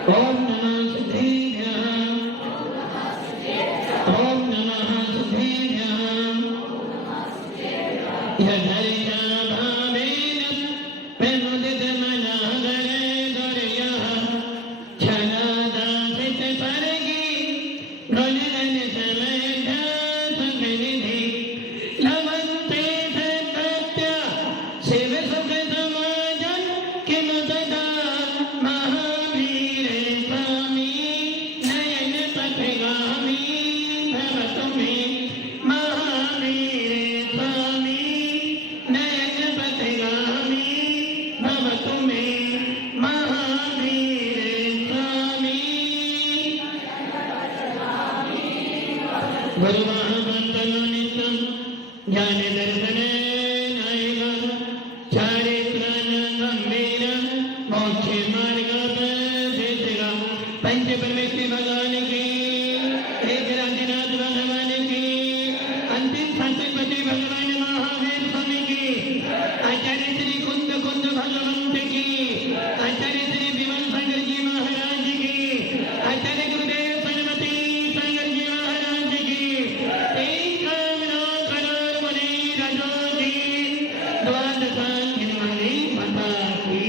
ओम नमः सिद्धेभ्यः। ओम नमः सिद्धेभ्यः। यधर्या भावेन प्रमुदित मनः गणेन्द्रयः छलादासित स्वर्गी गुणगण समध्यासुखनिधि लभन्ते सत्कृत्य शिव सुख समाजं किम तदा महावीरे स्वामी नयन पथगामी भवतु मे महावीरे स्वामी नयन पथगामी भवतु मे महावीरे स्वामी। गुरुमहावन्दनो नित्यं ज्ञानदर्शनेनायका चारित्राणागम्भीरं मोक्षे मार्गोपदेशिका पंच परमेश्वर भगवान की एक राजनाथ भगवान की अंतिम शास्त्रपति भगवान महावीर स्वामी की आचार्य श्री कुंद भगवंत की आचार्य श्री विमल सागर जी महाराज की आचार्य गुरुदेव सरस्वती सागर जी महाराज की तेई कामना करोड़ मुनि राजों की द्वादशांगिनी वाली माता की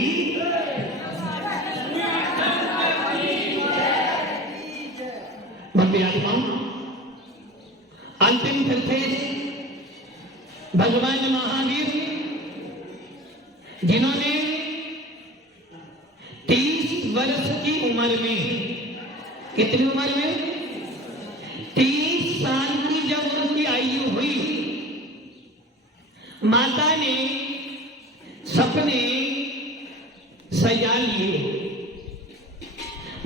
भव्य आत्माओं, अंतिम संदेश भगवान महावीर जिन्होंने 30 वर्ष की उम्र में, कितनी उम्र में 30 साल की जब उनकी आयु हुई, माता ने सपने सजा लिए।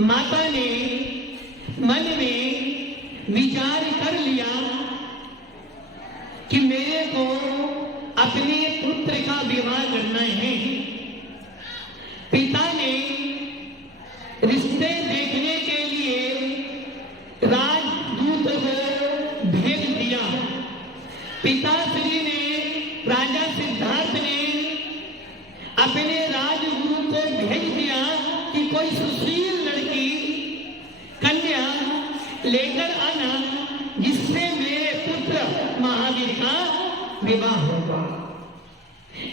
माता ने मन में विचार कर लिया कि मेरे को अपने पुत्र का विवाह करना है। पिता ने रिश्ते देखने के लिए राजदूत को भेज दिया। पिताश्री ने, राजा सिद्धार्थ ने अपने राजगुरु को भेज दिया कि कोई सुशील लड़की कन्या लेकर आना जिससे मेरे पुत्र महावीर का विवाह होगा।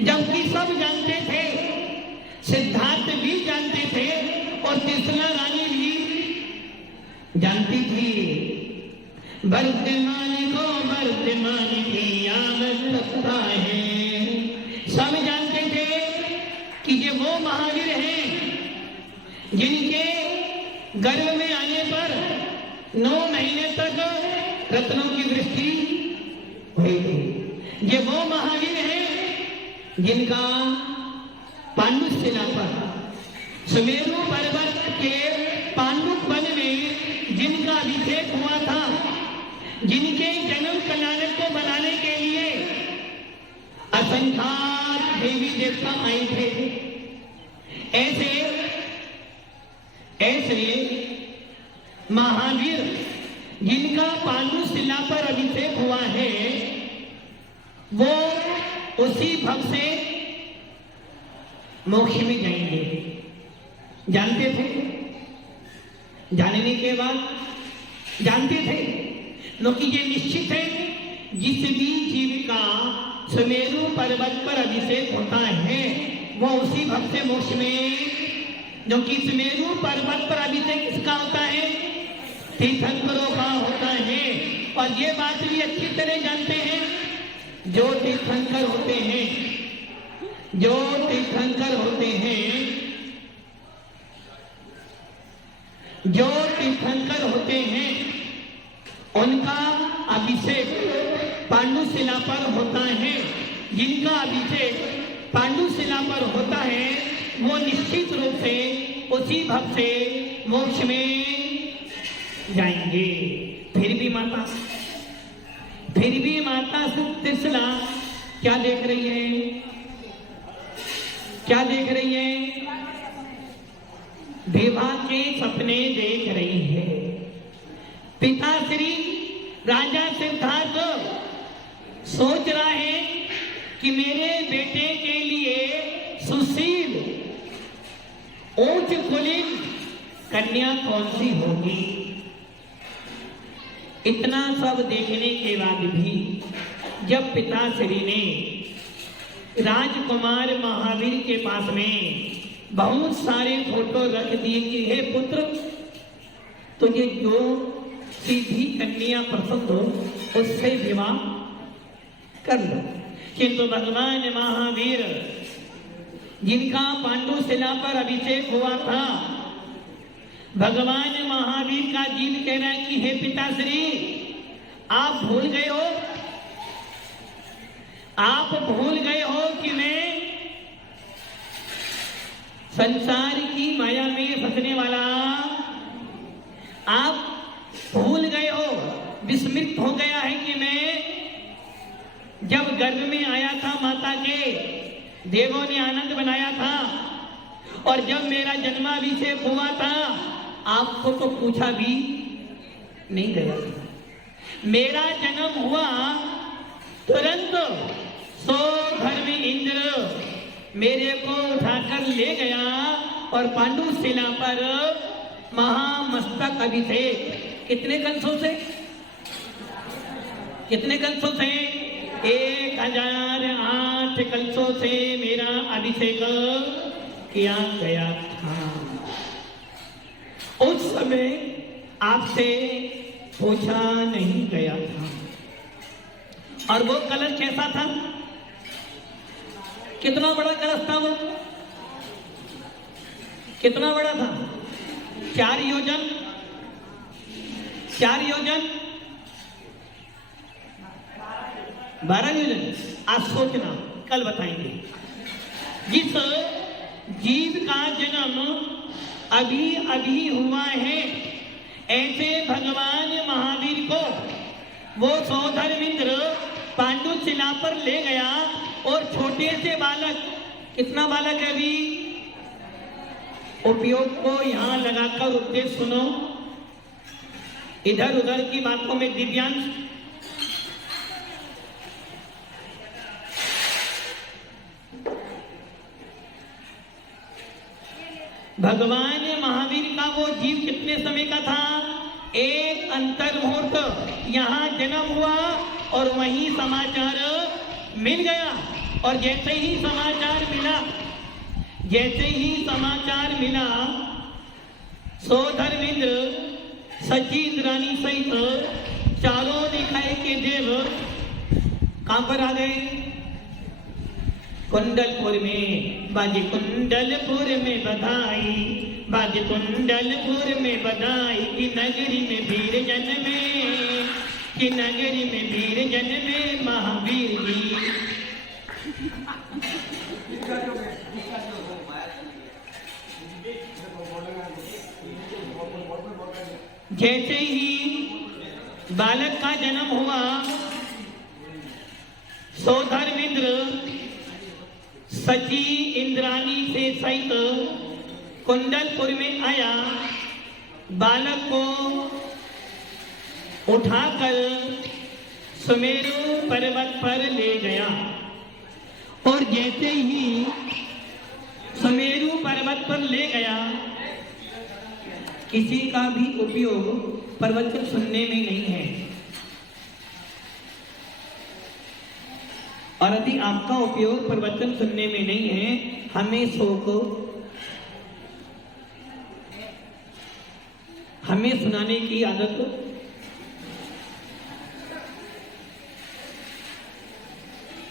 जबकि सब जानते थे, सिद्धार्थ भी जानते थे और तीसरा रानी भी जानती थी, वर्तमान को वर्तमान की आवश्यकता है। सब जानते थे कि ये वो महावीर हैं जिनके गर्भ में आने पर 9 महीने तक रत्नों की वृष्टि हुई थी। ये वो महावीर हैं जिनका पांडुशिला पर, सुमेरु पर्वत के पांडुप वन में जिनका अभिषेक हुआ था, जिनके जन्म कल्याण को बनाने के लिए असंख्यात देवी देवता आए थे। ऐसे महावीर जिनका पांडुशिला पर अभिषेक हुआ है, वो उसी भव से मोक्ष में जाएंगे। जानते थे? जानने के बाद जानते थे क्योंकि ये निश्चित है, जिस भी जीव का सुमेरु पर्वत पर अभिषेक होता है वो उसी भव से मोक्ष में, क्योंकि सुमेरु पर्वत पर अभिषेक किसका होता है? तीर्थंकरों का होता है। और ये बात भी अच्छी तरह जानते हैं, जो तीर्थंकर होते हैं, जो तीर्थंकर होते हैं, जो तीर्थंकर होते हैं, उनका अभिषेक पांडुशिला पर होता है। जिनका अभिषेक पांडुशिला पर होता है वो निश्चित रूप से उसी भव से मोक्ष में जाएंगे। फिर भी माता त्रिशला क्या देख रही है? क्या देख रही है? विवाह के सपने देख रही है। पिताश्री राजा सिद्धार्थ सोच रहा है कि मेरे बेटे के लिए सुशील, उच्च कुलीन कन्या कौन सी होगी। इतना सब देखने के बाद भी जब पिताश्री ने राजकुमार महावीर के पास में बहुत सारे फोटो रख दिए कि हे पुत्र, तुझे जो सीधी कन्या पसंद हो उससे विवाह कर लो। किंतु भगवान महावीर जिनका पांडु शिला पर अभिषेक हुआ था, भगवान महावीर का जीव कह रहा है कि हे पिताश्री, आप भूल गए हो, आप भूल गए हो कि मैं संसार की माया में फंसने वाला, आप भूल गए हो, विस्मृत हो गया है कि मैं जब गर्भ में आया था माता के, देवों ने आनंद बनाया था, और जब मेरा जन्माभिषेक हुआ था आपको तो पूछा भी नहीं गया था। मेरा जन्म हुआ तुरंत सो धर्म इंद्र मेरे को उठाकर ले गया और पांडु शिला पर महामस्तक अभिषेक कितने कलशों से, कितने कलशों से, 1008 कलशों से मेरा अभिषेक किया गया था। उस समय आपसे पूछा नहीं गया था। और वो कलश कैसा था, कितना बड़ा कलश था वो, कितना बड़ा था, 4 योजन, 4 योजन, 12 योजन। आज सोचना, कल बताएंगे। जिस जीव का जन्म अभी अभी हुआ है, ऐसे भगवान महावीर को वो सौधर्मिंद्र पांडु शिला पर ले गया और छोटे से बालक, कितना बालक है अभी, उपयोग को यहां लगाकर उद्देश्य सुनो, इधर उधर की बातों में दिव्यांश, भगवान महावीर का वो जीव कितने समय का था, एक अंतर मुहूर्त यहां जन्म हुआ और वहीं समाचार मिल गया। और जैसे ही समाचार मिला, जैसे ही समाचार मिला, सौधर्मेंद्र सचिंद्रानी सहित चारों निकाय के देव कहां पर आ गए, कुंडलपुर में। बाजे कुंडलपुर में बधाई, बाजे कुंडलपुर में बधाई, कि नगरी में वीर जन्मे, कि नगरी में वीर जन्मे महावीर जी। जैसे ही बालक का जन्म हुआ, सौधर्मेंद्र सची इंद्रानी से सहित कुंडलपुर में आया, बालक को उठाकर सुमेरु पर्वत पर ले गया। और जैसे ही सुमेरु पर्वत पर ले गया, किसी का भी उपयोग प्रवचन सुनने में नहीं है, और यदि आपका उपयोग प्रवचन सुनने में नहीं है, हमें हमें सुनाने की आदत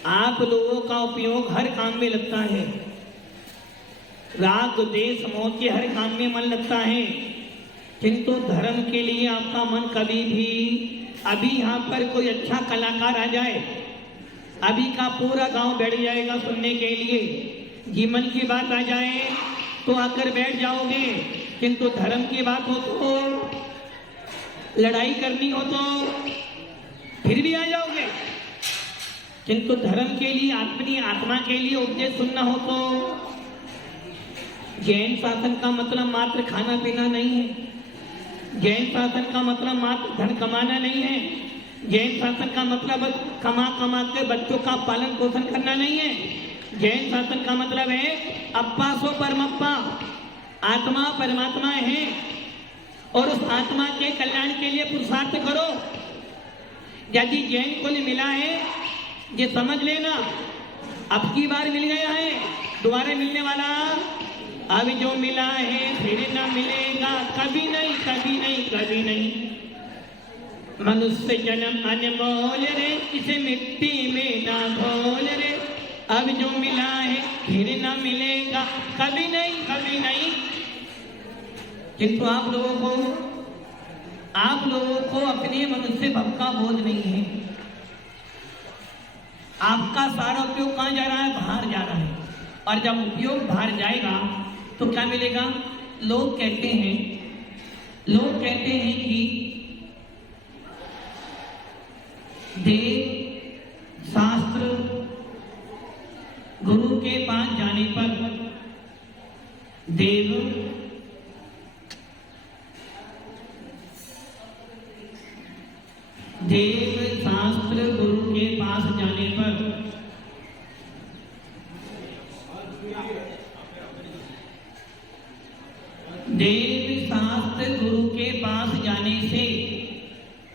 आप लोगों का उपयोग हर काम में लगता है, राग देश मोह के हर काम में मन लगता है, किंतु धर्म के लिए आपका मन कभी भी, अभी यहाँ पर कोई अच्छा कलाकार आ जाए, अभी का पूरा गांव बैठ जाएगा सुनने के लिए, जीवन की बात आ जाए तो आकर बैठ जाओगे, किंतु धर्म की बात हो तो, लड़ाई करनी हो तो फिर भी आ जाओगे, किंतु धर्म के लिए, अपनी आत्मा के लिए उपदेश सुनना हो तो, जैन शासन का मतलब मात्र खाना पीना नहीं है, जैन शासन का मतलब मात्र धन कमाना नहीं है, जैन शासन का मतलब कमा कमा के बच्चों का पालन पोषण करना नहीं है, जैन शासन का मतलब है अप्पा सो परमप्पा, आत्मा परमात्मा है, और उस आत्मा के कल्याण के लिए पुरुषार्थ करो। यदि जैन कुल मिला है ये समझ लेना, अब की बार मिल गया है, दोबारा मिलने वाला अब जो मिला है फिर न मिलेगा, कभी नहीं कभी नहीं कभी नहीं। मनुष्य जन्म अनमोल रे, इसे मिट्टी में ना घोल रे, अब जो मिला है फिर न मिलेगा, कभी नहीं कभी नहीं। किंतु आप लोगों को अपने मनुष्य भव का बोध नहीं है। आपका सारा उपयोग कहाँ जा रहा है? बाहर जा रहा है। और जब उपयोग बाहर जाएगा तो क्या मिलेगा? लोग कहते हैं कि देव शास्त्र गुरु के पास जाने पर देव शास्त्र गुरु के पास जाने पर देव शास्त्र गुरु के पास जाने से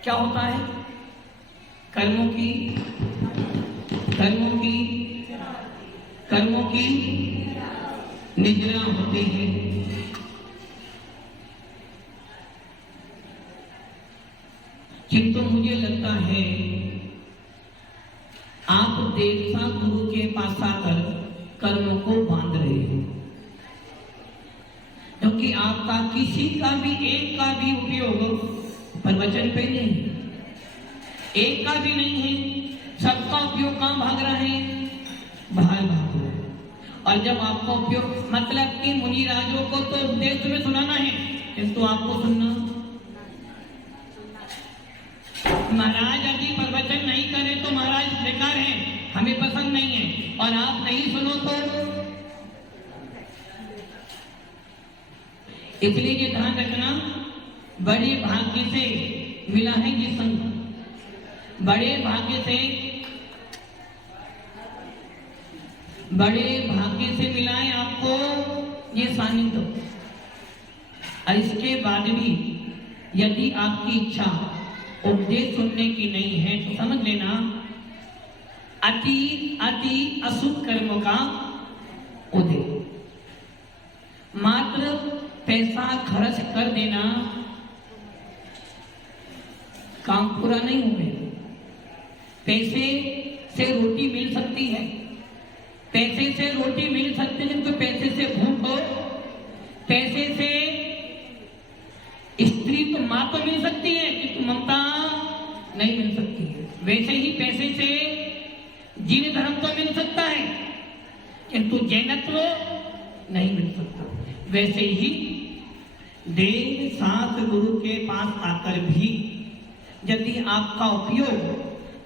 क्या होता है? कर्मों की निद्रा होती है। किंतु मुझे लगता है आप देवता गुरु के पास आकर कर्मों को बांध रहे हो, क्योंकि आपका किसी का भी एक का भी उपयोग प्रवचन पे नहीं, एक का भी नहीं है। सबका उपयोग कहाँ भाग रहा है? बाहर भाग रहा है। और जब आपका उपयोग मतलब कि मुनि राजों को तो उपदेश में सुनाना है, किंतु आपको सुनना, महाराज यदि प्रवचन नहीं करे तो महाराज बेकार है, हमें पसंद नहीं है, और आप नहीं सुनो तो इसलिए ये ध्यान रखना, बड़े भाग्य से मिला है ये संग, बड़े भाग्य से मिला है आपको ये सानिध्य। और इसके बाद भी यदि आपकी इच्छा उपदेश सुनने की नहीं है तो समझ लेना अति अशुभ कर्म का उदय। मात्र पैसा खर्च कर देना काम पूरा नहीं होगा। पैसे से रोटी मिल सकती है, पैसे से रोटी मिल सकती है, तो पैसे से भूख हो, पैसे से स्त्री तो मां तो मिल सकती है किंतु ममता नहीं मिल सकती है। वैसे ही पैसे से जीन धर्म तो मिल सकता है किंतु जैनत्व नहीं मिल सकता। वैसे ही देव शास्त्र गुरु के पास आकर भी यदि आपका उपयोग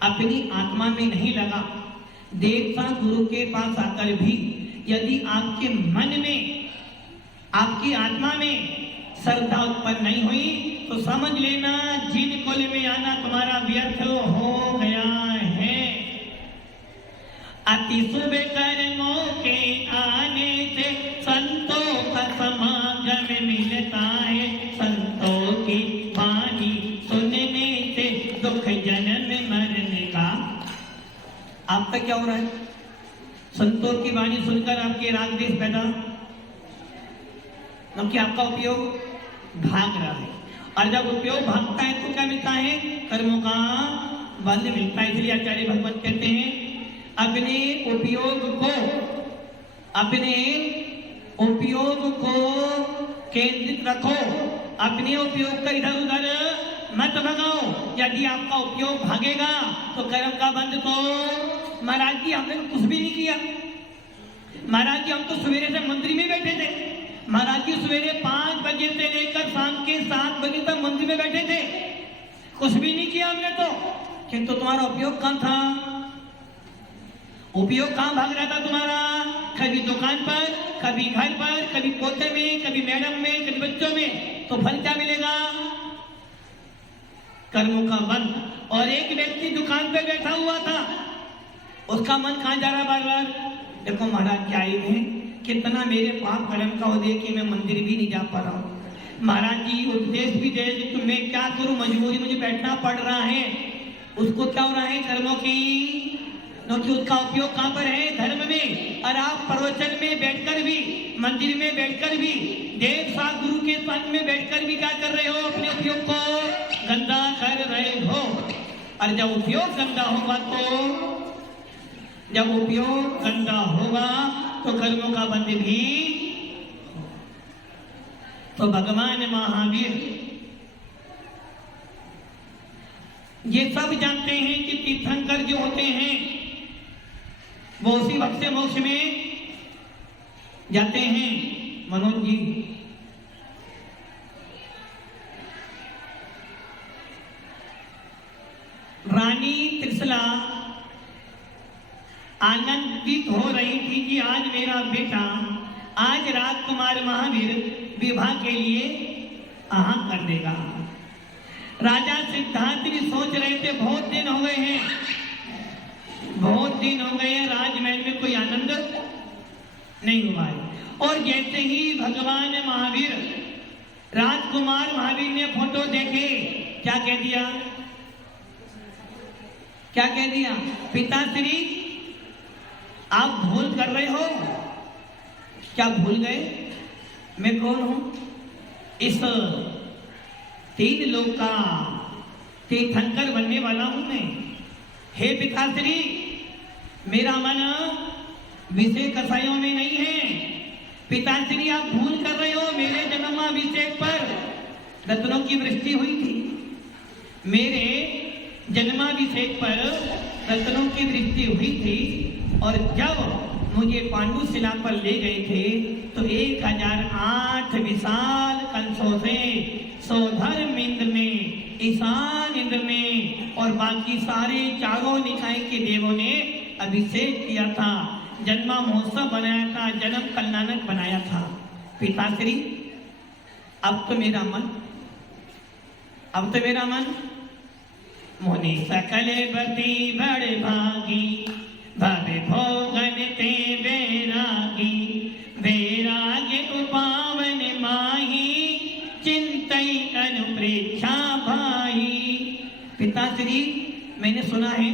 अपनी आत्मा में नहीं लगा, देवता गुरु के पास आकर भी यदि आपके मन में, आपकी आत्मा में श्रद्धा उत्पन्न नहीं हुई तो समझ लेना जिन कुल में आना तुम्हारा व्यर्थ हो गया है। अति शुभ कर्मों के आने से संतों का समागम मिलता है, संतों की वाणी सुनने से दुख जन्म मरने का। आपका क्या हो रहा है? संतों की वाणी सुनकर आपके राग देश पैदा, क्योंकि आपका उपयोग भाग रहा है। और जब उपयोग भागता है तो क्या मिलता है? कर्मों का बंध मिलता है। इसलिए आचार्य भगवत कहते हैं अपने उपयोग को केंद्रित रखो, अपने उपयोग का इधर उधर मत भगाओ। यदि आपका उपयोग भागेगा तो कर्म का बंध तो महाराज जी हमने कुछ भी नहीं किया। महाराज जी हम तो सवेरे से मंदिर में बैठे थे, महाराज जी सवेरे 5 बजे से लेकर शाम के 7 बजे तक मंदिर में बैठे थे, कुछ भी नहीं किया हमने तो। किंतु तुम्हारा उपयोग कहाँ था? उपयोग कहाँ भाग रहा था तुम्हारा? कभी दुकान पर, कभी घर पर, कभी पोते में, कभी मैडम में, कभी बच्चों में। तो फल क्या मिलेगा? कर्मों का बंध। और एक व्यक्ति दुकान पे बैठा हुआ था, उसका मन कहाँ जा रहा बार बार? देखो महाराज क्या ही है, कितना मेरे पाप कर्म का हो दे कि मैं मंदिर भी नहीं जा पा रहा हूँ, महाराज जी उपदेश भी दे कि मैं क्या करूं, मजबूरी मुझे बैठना पड़ रहा है। उसको क्या हो रहा है कर्मों की, क्योंकि उसका उपयोग कहां पर है, धर्म में। और आप प्रवचन में बैठकर भी, मंदिर में बैठकर भी, देव साथ गुरु के संग में बैठकर भी क्या कर रहे हो, अपने उपयोग को गंदा कर रहे हो। और जब उपयोग गंदा होगा तो कर्मों का बंध भी। तो भगवान महावीर ये सब जानते हैं कि तीर्थंकर जो होते हैं वो उसी वक्त से मोक्ष में जाते हैं। मनोज जी, रानी त्रिशला आनंदित हो रही थी कि आज मेरा बेटा, आज राजकुमार महावीर विवाह के लिए आहा कर देगा। राजा सिद्धार्थ भी सोच रहे थे बहुत दिन हो गए हैं, बहुत दिन हो गए हैं, राजमहल में कोई आनंद नहीं हुआ है। और जैसे ही भगवान महावीर, राजकुमार महावीर ने फोटो देखे, क्या कह दिया, क्या कह दिया, पिताश्री आप भूल कर रहे हो। क्या भूल गए, मैं कौन हूं, इस तीन लोक का तीर्थंकर बनने वाला हूं मैं। हे पिताश्री, मेरा मन विषय कसायों में नहीं है। पिताश्री आप भूल कर रहे हो, मेरे जन्माभिषेक पर रत्नों की वृष्टि हुई थी। मेरे जन्माभिषेक पर रत्नों की वृष्टि हुई थी। और जब मुझे पांडुशिला पर ले गए थे तो 1008 विशाल कंसों से सौधर्म इंद्र में, ईशान इंद्र में और बाकी सारे चारों निकाय के देवों ने अभिषेक किया था, जन्मा महोत्सव बनाया था, जन्म कल्याणक बनाया था। पिताश्री अब तो मेरा मन मोने सकले बती बड़े भागी, भवे भोगन ते बैरागी, बैराग्य उपावन माही, चिंतई अनुप्रेक्षा भाई। पिताश्री मैंने सुना है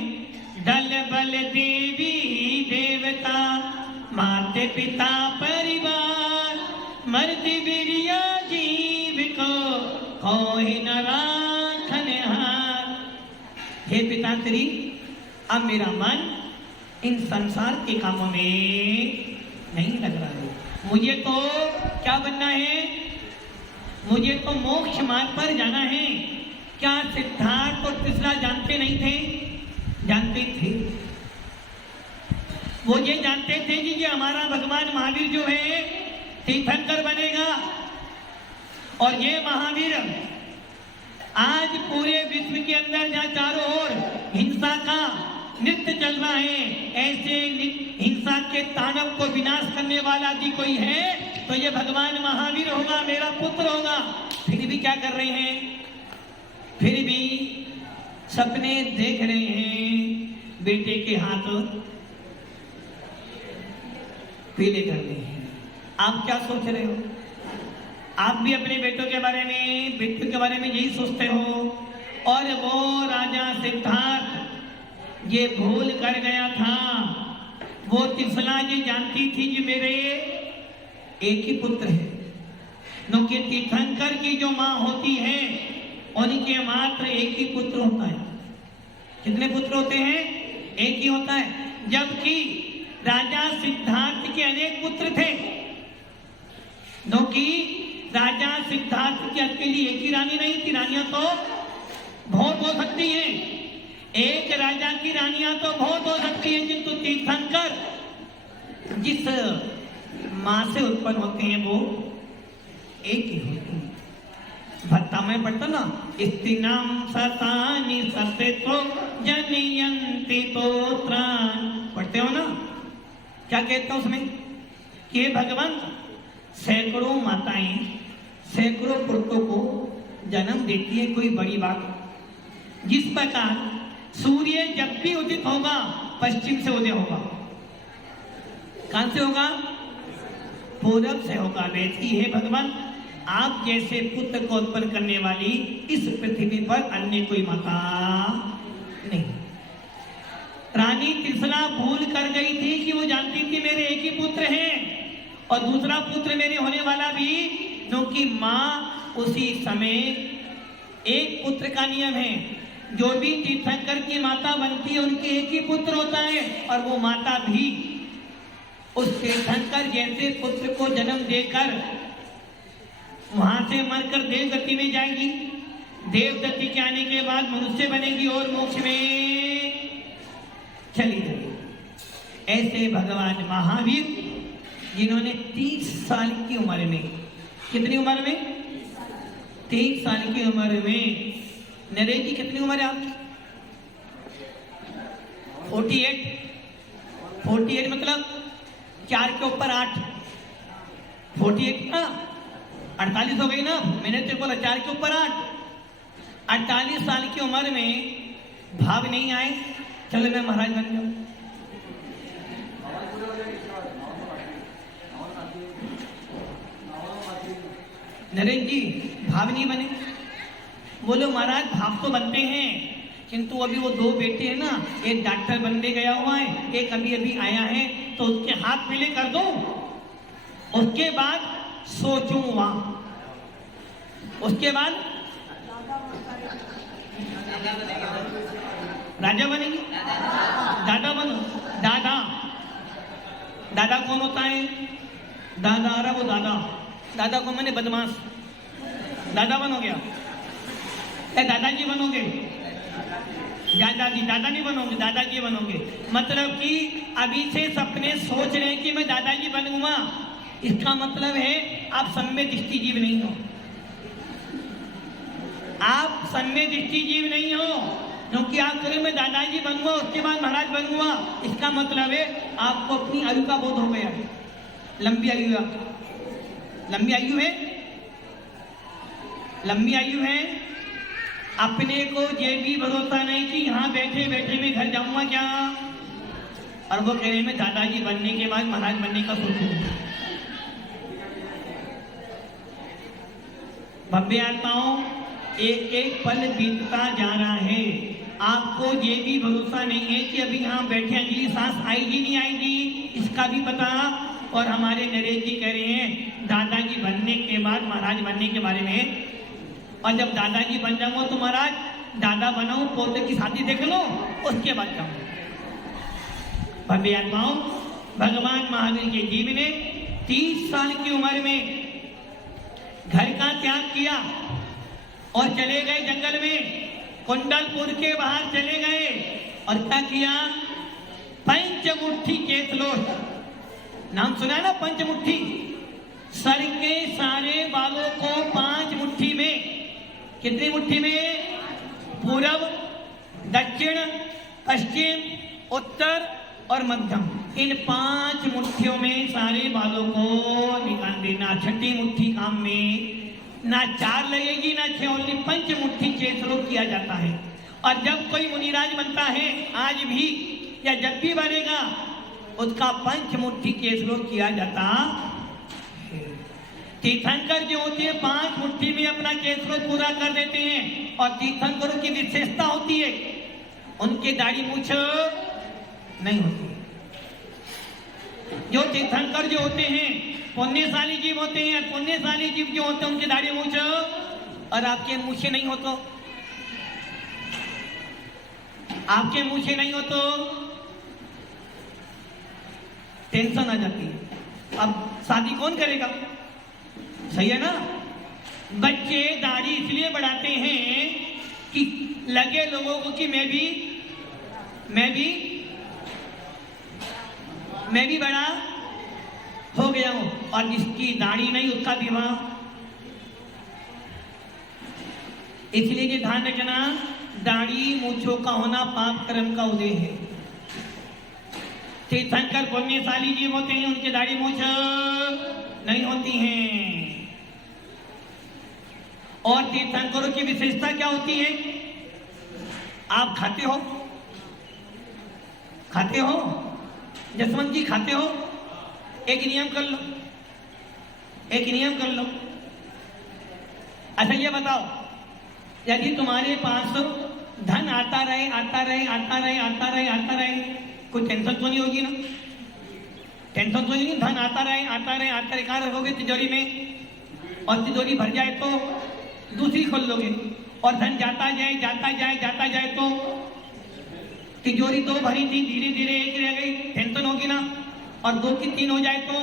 दल बल देवी देवता, माते पिता परिवार, मर्ति बिरिया जीव को कोई न राखन हार। हे पिताश्री अब मेरा मन इन संसार के कामों में नहीं लग रहा है। मुझे तो क्या बनना है, मुझे तो मोक्ष मार्ग पर जाना है। क्या सिद्धार्थ और त्रिशला जानते नहीं थे, जानते थे। वो ये जानते थे कि ये हमारा भगवान महावीर जो है तीर्थंकर बनेगा। और ये महावीर आज पूरे विश्व के अंदर जहाँ चारों ओर हिंसा का नृत्य चल रहा है, ऐसे हिंसा के तांडव को विनाश करने वाला यदि कोई है तो ये भगवान महावीर होगा, मेरा पुत्र होगा। फिर भी क्या कर रहे हैं, फिर भी सपने देख रहे हैं, बेटे के हाथ पीले कर रहे हैं। आप क्या सोच रहे हो, आप भी अपने बेटों के बारे में, बेटों के बारे में यही सोचते हो। और वो राजा सिद्धार्थ ये भूल कर गया था, वो त्रिशला जी जानती थी कि मेरे एक ही पुत्र है, क्योंकि तीर्थंकर की जो माँ होती है उनके मात्र एक ही पुत्र होता है। कितने पुत्र होते हैं, एक ही होता है। जबकि राजा सिद्धार्थ के अनेक पुत्र थे, क्योंकि राजा सिद्धार्थ की अकेली एक ही रानी नहीं थी, रानियां तो बहुत हो सकती हैं। एक राजा की रानियां तो बहुत हो सकती है, किंतु तीर्थंकर जिस मां से उत्पन्न होते हैं वो एक ही होते हैं। भत्ता में पढ़ता ना, स्त्रीनाम सतानि सत्य तो जनयंति पुत्रान, पढ़ते हो ना। क्या कहता है उसमें कि भगवान सैकड़ों माताएं सैकड़ों पुत्रों को जन्म देती है, कोई बड़ी बात। जिस प्रकार सूर्य जब भी उदित होगा पश्चिम से उदय होगा, कहां से होगा, पूरब से होगा। वैसे ही है भगवान आप जैसे पुत्र को उत्पन्न करने वाली इस पृथ्वी पर अन्य कोई माता नहीं। रानी त्रिशला भूल कर गई थी कि वो जानती थी मेरे एक ही पुत्र हैं और दूसरा पुत्र मेरे होने वाला भी, क्योंकि माँ उसी समय एक पुत्र का नियम है। जो भी तीर्थंकर की माता बनती है उनके एक ही पुत्र होता है और वो माता भी उस तीर्थंकर जैसे पुत्र को जन्म देकर वहां से मरकर देव गति में जाएगी। देव गति के आने के बाद मनुष्य बनेगी और मोक्ष में चली जाएगी। ऐसे भगवान महावीर जिन्होंने 30 साल की उम्र में, कितनी उम्र में? 30 साल की उम्र में। नरेश जी कितनी उम्र है आपकी? 48 मतलब 4 के ऊपर 8, 48 ना, 48 हो गई ना। मैंने तो बोला 4 के ऊपर 8, 48 साल की उम्र में भाव नहीं आए चलो मैं महाराज बन जाऊं। नरेश जी भाव नहीं बने। बोलो महाराज भाव तो बनते हैं, किंतु अभी वो 2 बेटे हैं ना, एक डॉक्टर बनने गया हुआ है, एक अभी अभी आया है, तो उसके हाथ पीले कर दो, उसके बाद सोचूंगा, उसके बाद राजा बनेंगे। दादा बनो। दादा, दादा कौन होता है? दादा आ रहा वो दादा, दादा को मैंने बदमाश, दादा बनोगे आप? दादाजी बनोगे? दादाजी, दादा नहीं बनोगे, दादाजी बनोगे। मतलब कि अभी से सपने सोच रहे हैं कि मैं दादाजी बनूंगा, इसका मतलब है आप सम्य दृष्टि जीव नहीं हो। आप सम्य दृष्टि जीव नहीं हो, क्योंकि आप करें मैं दादाजी बनूंगा उसके बाद महाराज बनूंगा, इसका मतलब है आपको अपनी आयु का बोध हो गया। लंबी आयु है, लंबी आयु है, लंबी आयु है। अपने को ये भी भरोसा नहीं कि यहाँ बैठे बैठे मैं घर जाऊंगा क्या, और वो कह रहे मैं दादाजी बनने के बाद महाराज बनने का सोचूंगा। भव्य आत्माओं, एक एक पल बीतता जा रहा है। आपको ये भी भरोसा नहीं है कि अभी यहाँ बैठे अगली सांस आएगी नहीं आएगी, इसका भी पता। और हमारे नरेश जी कह रहे हैं दादाजी बनने के बाद महाराज बनने के बारे में, और जब दादाजी बन जाऊंगा तो महाराज दादा बनाऊं, पोते की शादी देख लो, उसके बाद जाऊंगा। भव्य आत्माओं, भगवान महावीर के जीव ने 30 साल की उम्र में घर का त्याग किया और चले गए जंगल में, कुंडलपुर के बाहर चले गए, और क्या किया? पंचमुट्ठी केतलोच, नाम सुना है ना पंचमुट्ठी? सर के सारे बालों को 5 मुट्ठी में, कितनी मुट्ठी में? पूरब, दक्षिण, पश्चिम, उत्तर और मध्यम, इन 5 मुट्ठियों में सारे बालों को निकाल देना। छठी मुट्ठी काम में ना 4 लगेगी ना 6, ओनली पंचमुट्ठी केसलो किया जाता है। और जब कोई मुनिराज बनता है आज भी या जब भी बनेगा, उसका पंचमुट्ठी केसलो किया जाता है। तीर्थंकर जो होते हैं 5 मुट्ठी में अपना केसलो पूरा कर देते हैं। और तीर्थंकरों की विशेषता होती है, उनके दाढ़ी मूछ नहीं होती। जो तीर्थंकर जो होते हैं पुण्यशाली जीव होते हैं, पुण्यशाली जीव जो होते हैं उनकी दाढ़ी मूछ, और आपके मूछे नहीं हो तो, आपके मूछे नहीं हो तो टेंशन आ जाती है। अब शादी कौन करेगा? सही है ना? बच्चे दाढ़ी इसलिए बढ़ाते हैं कि लगे लोगों को कि मैं भी बड़ा हो गया हूं, और जिसकी दाढ़ी नहीं उसका विवाह। इसलिए ये ध्यान रखना, दाढ़ी मूछों का होना पाप कर्म का उदय है। तीर्थंकर पुण्यशाली जीव होते हैं, उनकी दाढ़ी मूछ नहीं होती हैं। और तीर्थंकरों की विशेषता क्या होती है? आप खाते हो, खाते हो जसवंत जी, खाते हो? एक नियम कर लो, एक नियम कर लो, अच्छा ये बताओ, यदि तुम्हारे पास धन आता रहे आता रहे आता रहे आता रहे आता रहे, कोई टेंशन तो नहीं होगी ना? टेंशन तो नहीं, धन आता रहे आता रहे आता रहे, कहाँ रखोगे? तिजोरी में। और तिजोरी भर जाए तो दूसरी खोल लोगे, और धन जाता जाए जाता जाए जाता जाए तो तिजोरी 2 भरी थी, धीरे धीरे 1 रह गई, टेंशन होगी ना? और 2 की 3 हो जाए तो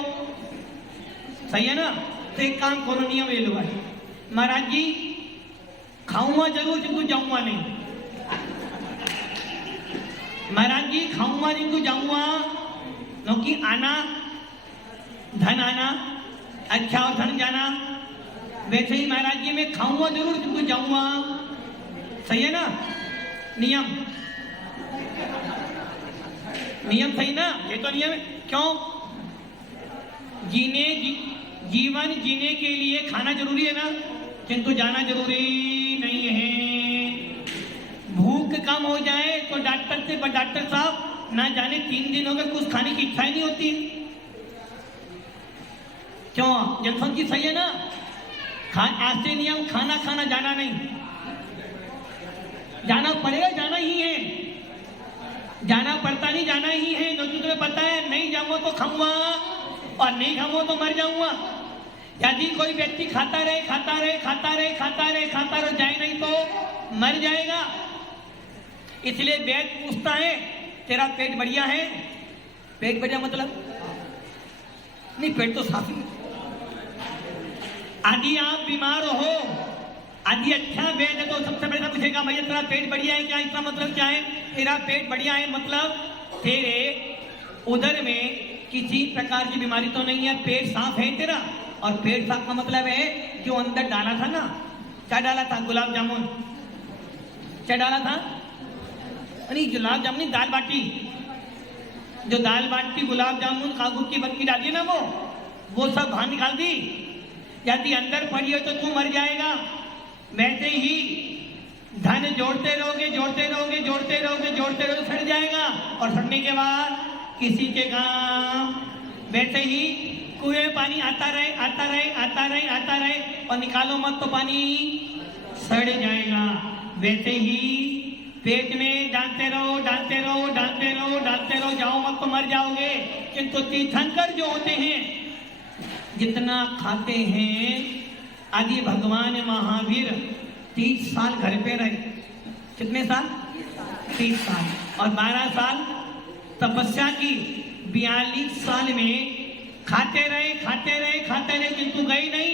सही है ना? तो एक काम करो, नियम ले लो भाई, महाराज जी खाऊंगा जरूर किंतु जाऊंगा नहीं। महाराज जी खाऊंगा किंतु जाऊंगा, क्योंकि आना धन आना, अच्छा और धन जाना। वैसे ही महाराज जी मैं खाऊंगा जरूर किंतु जाऊंगा, सही है ना? नियम नियम सही ना? ये तो नियम है। क्यों? जीवन जीने के लिए खाना जरूरी है ना, किंतु जाना जरूरी नहीं है। भूख कम हो जाए तो डॉक्टर साहब ना जाने 3 दिन हो गए कुछ खाने की इच्छा ही नहीं होती। क्यों? जनसंख्या सही है ना? आज से नियम खाना खाना जाना नहीं, जाना पड़ेगा, जाना ही है, जाना पड़ता नहीं, जाना ही है। क्योंकि तुम्हें पता है नहीं जाऊंगा तो खाऊंगा, और नहीं खाऊंगा तो मर जाऊंगा। यदि कोई व्यक्ति खाता रहे खाता रहे खाता रहे खाता रहे खाता रहे जाए नहीं तो मर जाएगा। इसलिए वैद्य पूछता है तेरा पेट बढ़िया है? पेट बढ़िया मतलब नहीं, पेट तो साफ ही। यदि आप बीमार हो, यदि अच्छा वैद्य तो सबसे पहले पूछेगा भैया तेरा पेट बढ़िया है क्या? इसका मतलब क्या है? तेरा पेट बढ़िया है मतलब तेरे उदर में किसी प्रकार की बीमारी तो नहीं है, पेट साफ है तेरा। और पेट साफ का मतलब है जो अंदर डाला था ना, क्या डाला था? गुलाब जामुन। क्या डाला था? नहीं गुलाब जामुन, दाल बाटी। जो दाल बाटी गुलाब जामुन कागज की बर्फी डाली ना, वो सब बाहर निकाल दी। यदि अंदर पड़ी हो तो तू मर जाएगा। वैसे ही धन जोड़ते रहोगे जोड़ते रहोगे जोड़ते रहोगे जोड़ते रहोगे, सड़ जाएगा, और सड़ने के बाद किसी के काम। वैसे ही कुएं पानी आता रहे आता रहे आता रहे आता रहे, और निकालो मत तो पानी सड़ जाएगा। वैसे ही पेट में डालते रहो डालते रहो डालते रहो डालते रहो, जाओ मत तो मर जाओगे। किंतु तीर्थंकर जो होते हैं जितना खाते हैं, आदि भगवान महावीर 30 साल घर पे रहे। कितने साल? 30 साल। और 12 साल तपस्या की। 42 साल में खाते रहे खाते रहे खाते रहे, किंतु गए नहीं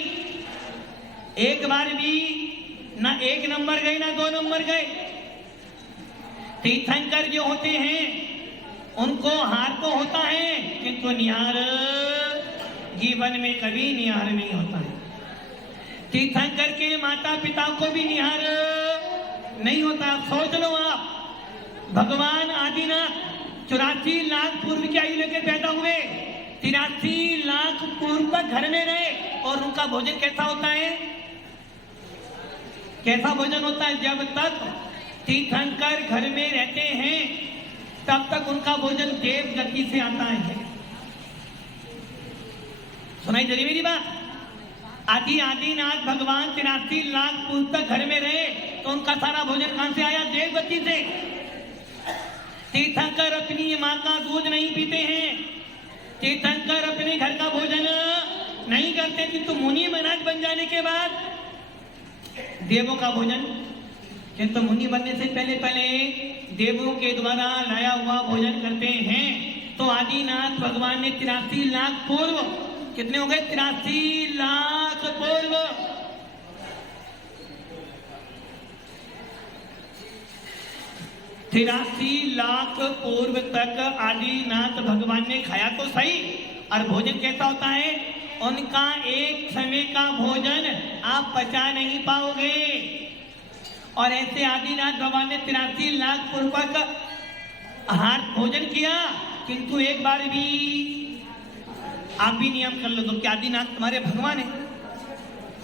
एक बार भी, ना 1 नंबर गए ना 2 नंबर गए। तीर्थंकर जो होते हैं उनको हार तो होता है, किंतु निहार जीवन में कभी निहार नहीं होता है। तीर्थंकर के माता पिता को भी निहार नहीं होता। सोच लो आप, भगवान आदिनाथ 84 लाख पूर्व की आयु लेकर पैदा हुए, 83 लाख पूर्व तक घर में रहे, और उनका भोजन कैसा होता है? कैसा भोजन होता है? जब तक तीर्थंकर घर में रहते हैं तब तक उनका भोजन देव गति से आता है। सुनाई दे रही मेरी बात? आदिनाथ भगवान 83 लाख पूर्व तक घर में रहे, तो उनका सारा भोजन कहां से आया? देव गति से। तीर्थंकर अपनी मां का दूध नहीं पीते हैं, तीर्थंकर अपने घर का भोजन नहीं करते, किंतु मुनि महाराज बन जाने के बाद देवों का भोजन, किंतु मुनि बनने से पहले पहले देवों के द्वारा लाया हुआ भोजन करते हैं। तो आदिनाथ भगवान ने 83 लाख पूर्व, कितने हो गए? 83 लाख पूर्व 83 लाख पूर्व तक आदिनाथ भगवान ने खाया तो सही। और भोजन कैसा होता है? उनका एक समय का भोजन आप पचा नहीं पाओगे। और ऐसे आदिनाथ भगवान ने 83 लाख पूर्व तक आहार भोजन किया, किंतु एक बार भी आप भी नियम कर लो तो क्या आदिनाथ तुम्हारे भगवान है?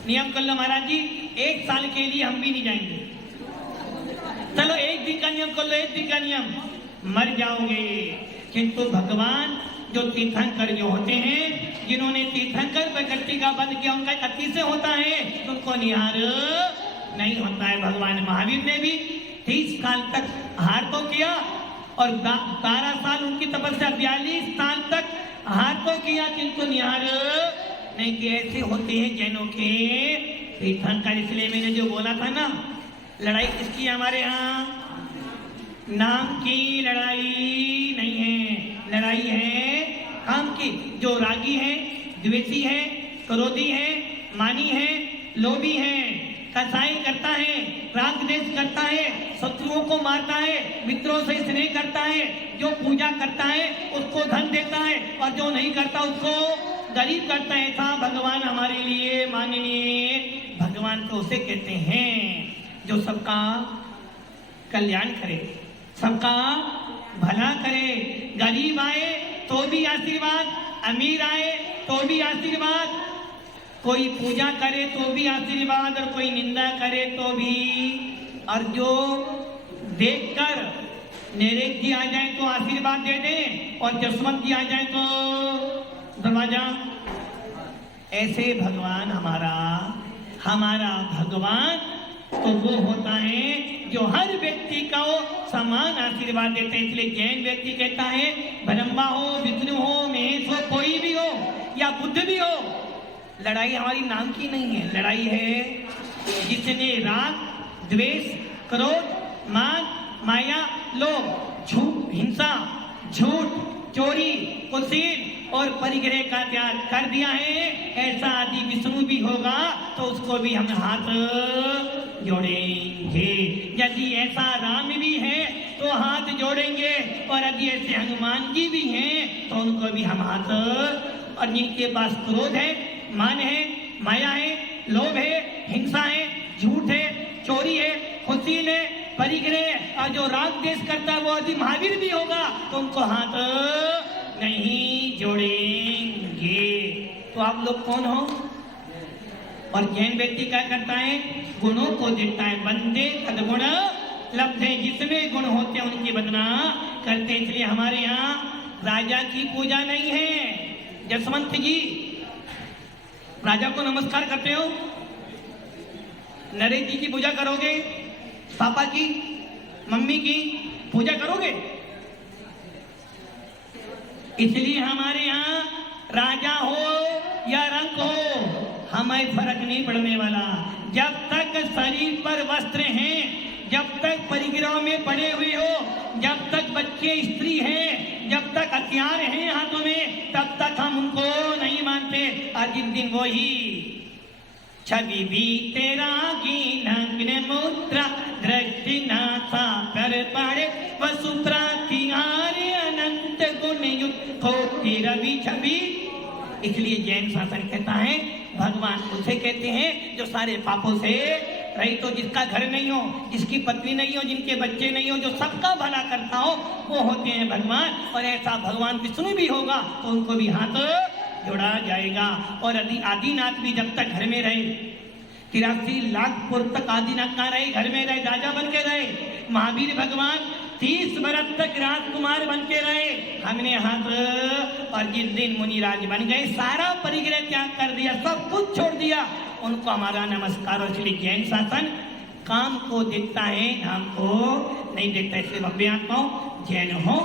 नियम कर लो महाराज जी, 1 साल के लिए हम भी नहीं जाएंगे। चलो 1 दिन का नियम कर लो, 1 दिन का नियम, मर जाओगे। किंतु भगवान जो तीर्थंकर जो होते हैं, जिन्होंने तीर्थंकर प्रकृति का वध किया, उनका अति से होता है, उनको निहार नहीं होता है। भगवान महावीर ने भी 30 साल तक हार तो किया और 12 साल उनकी तपस्या, 42 साल तक हार तो किया, किंतु निहार नहीं कि ऐसे होते हैं जैनों के तीर्थंकर। इसलिए मैंने जो बोला था ना, लड़ाई किसकी हमारे यहाँ? नाम की लड़ाई नहीं है, लड़ाई है काम की। जो रागी है, द्वेषी है, क्रोधी है, मानी है, लोभी है, कसाई करता है, राग द्वेष करता है, शत्रुओं को मारता है, मित्रों से स्नेह करता है, जो पूजा करता है उसको धन देता है और जो नहीं करता उसको गरीब करता है। ऐसा भगवान हमारे लिए माननीय भगवान को उसे कहते हैं जो सबका कल्याण करे, सबका भला करे। गरीब आए तो भी आशीर्वाद, अमीर आए तो भी आशीर्वाद, कोई पूजा करे तो भी आशीर्वाद और कोई निंदा करे तो भी। और जो देखकर नैरेज जी आ जाए तो आशीर्वाद दे दे और जसवंत जी आ जाए तो दरवाजा। ऐसे भगवान हमारा भगवान तो वो होता है जो हर व्यक्ति को समान आशीर्वाद देते हैं। इसलिए जैन व्यक्ति कहता है ब्रह्मा हो, विष्णु हो, महेश हो, कोई भी हो या बुद्ध भी हो, लड़ाई हमारी नाम की नहीं है, लड़ाई है जिसने राग, द्वेष, क्रोध, मान, माया, लोभ, हिंसा, झूठ, चोरी, कुशील और परिग्रह का त्याग कर दिया है। ऐसा आदि विष्णु भी होगा तो उसको भी हम हाथ जोड़ेंगे। यदि ऐसा राम भी है तो हाथ जोड़ेंगे और यदि ऐसे हनुमान जी भी हैं तो उनको भी हम हाथ। और जिनके पास क्रोध है, मान है, माया है, लोभ है, हिंसा है, झूठ है, चोरी है, कुशील है, परिग्रह और जो राग द्वेष करता है वो यदि महावीर भी होगा तो उनको हाथ नहीं जोड़ेंगे। तो आप लोग कौन हो? और जैन व्यक्ति क्या करता है? गुणों को देखता है। बंदे सद्गुण लब्धे, जितने गुण होते हैं उनकी वंदना करते हैं। इसलिए हमारे यहाँ राजा की पूजा नहीं है। जसवंत जी राजा को नमस्कार करते हो? नरेश जी की पूजा करोगे? पापा की, मम्मी की पूजा करोगे? इसलिए हमारे यहाँ राजा हो या रंग हो हमें फर्क नहीं पड़ने वाला। जब तक शरीर पर वस्त्र हैं, जब तक परिग्रह में पड़े हुए हो, जब तक बच्चे स्त्री हैं, जब तक हथियार हैं हाथों में, तब तक हम उनको नहीं मानते। और जिस दिन वो ही छवि भी तेरा की नग्न मुद्रा दृष्टि नाथा पर पड़े वसुप्रा तिहारे अनंत गुण युक्त हो तेरा भी छवि। इसलिए जैन शासन कहता है भगवान उसे कहते हैं जो सारे पापों से रहित हो, जिसका घर नहीं हो, जिसकी पत्नी नहीं हो, जिनके बच्चे नहीं हो, जो सबका भला करता हो, वो होते हैं भगवान। और ऐसा भगवान विष्णु भी होगा तो उनको भी हाथ जोड़ा जाएगा। और यदि आदिनाथ भी जब तक घर में रहे, 83 लाख पूर्व तक आदिनाथ ना रहे, घर में रहे, राजा बन के रहे। महावीर भगवान 30 वर्ष तक राजकुमार बन के रहे, हमने हाथ। और जिस दिन मुनिराज बन गए, सारा परिग्रह त्याग कर दिया, सब कुछ छोड़ दिया, उनको हमारा नमस्कार। और इसलिए जैन शासन काम को देखता है, नाम को नहीं देखता। इसलिए भव्य आत्माओं, जैन हो,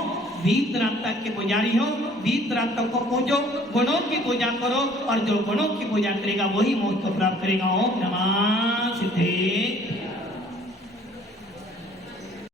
वीतरात्मा के पुजारी हो, वीतरात्मा को पूजो, गुणों की पूजा करो और जो गुणों की पूजा करेगा वही मोक्ष को प्राप्त करेगा। ओम नमः सिद्धे।